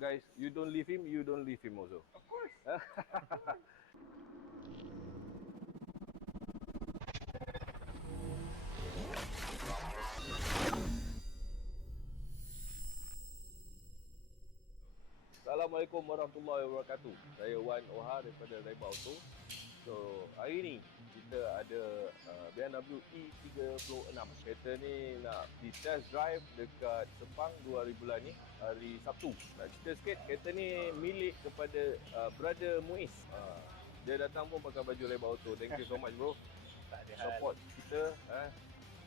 guys, you don't leave him, you don't leave him also. Of course. Assalamualaikum warahmatullahi wabarakatuh. Saya Wan Oha daripada Reiber Auto. So, hari ni kita ada Bmw E36. Kereta ni nak di test drive dekat Sepang 2 hari bulan ni, hari Sabtu. Nak cerita sikit, kereta ni milik kepada Brother Muiz. Dia datang pun pakai baju Reiber Auto. Thank you so much bro. Tak ada Support kita.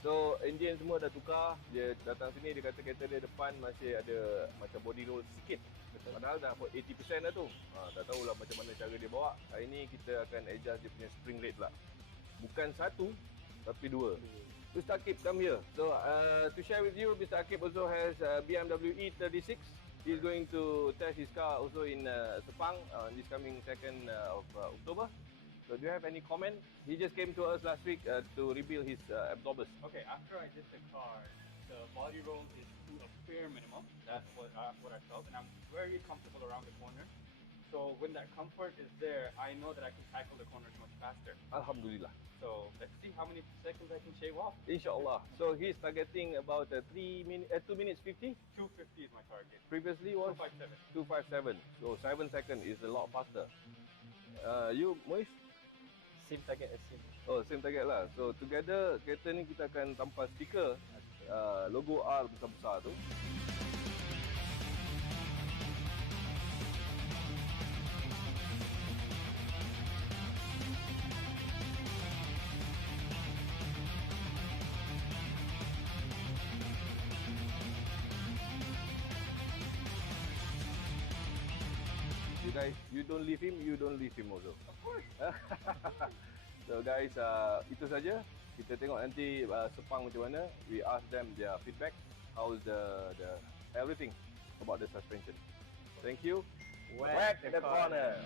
So, engine semua dah tukar. Dia datang sini, dia kata kereta dia depan masih ada macam body roll sikit. Padahal dah 80% dah tu. Tak tahulah macam mana cara dia bawa. Hari ni kita akan adjust dia punya spring rate pula. Bukan satu, tapi dua. Mr. Aqib, come here. So, to share with you, Mr. Aqib also has Bmw E36. He's going to test his car also in Sepang this coming 2nd of October. So do you have any comment? He just came to us last week to rebuild his absorbers. Okay, after I did the car, the body roll is to a bare minimum. That's what I felt, and I'm very comfortable around the corner. So when that comfort is there, I know that I can tackle the corners much faster. Alhamdulillah. So let's see how many seconds I can shave off. Inshallah. So he's targeting about 2 minutes 50. 250 is my target. Previously was 257. 257. So 7 seconds is a lot faster. You Muiz? Same target as him. Oh, same target lah. So together kereta ni kita akan tampal stiker logo R besar-besar tu. You guys, you don't leave him, you don't leave him also. Of course. So guys, itu saja. Kita tengok nanti Sepang macam mana. We ask them their feedback. How's the everything about the suspension. Thank you. Whack the corner.